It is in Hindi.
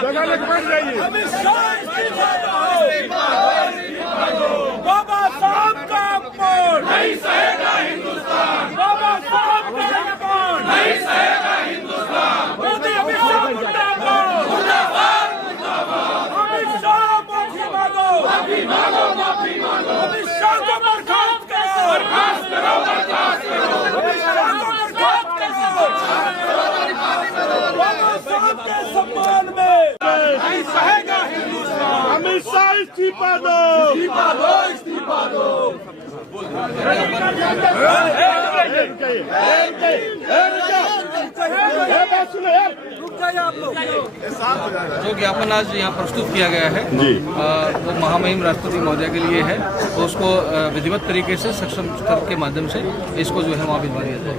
अमित शाह इस्तीफा दो। बाबा साहब का अपमान नहीं सहेगा हिंदुस्तान। बाबा साहब का अपमान नहीं सहेगा हिंदुस्तान। मोदी अमित शाह मुर्दाबाद मुर्दाबाद मुर्दाबाद। अमित शाह माफी मांगो माफी मांगो माफी मांगो। अमित शाह को बर्खास्त करो बर्खास्त करो बर्खास्त करो। अमित शाह को बर्खास्त करो। बाबा साहब के सम्मान में नहीं सहेगा हिंदुस्तान। अमित शाह इस्तीफा दो इस्तीफा दो इस्तीफा दो। जो ज्ञापन आज यहाँ प्रस्तुत किया गया है वो महामहिम राष्ट्रपति महोदय के लिए है, तो उसको विधिवत तरीके से सक्षम स्तर के माध्यम से इसको जो है वहाँ भिजवा दिया जाए।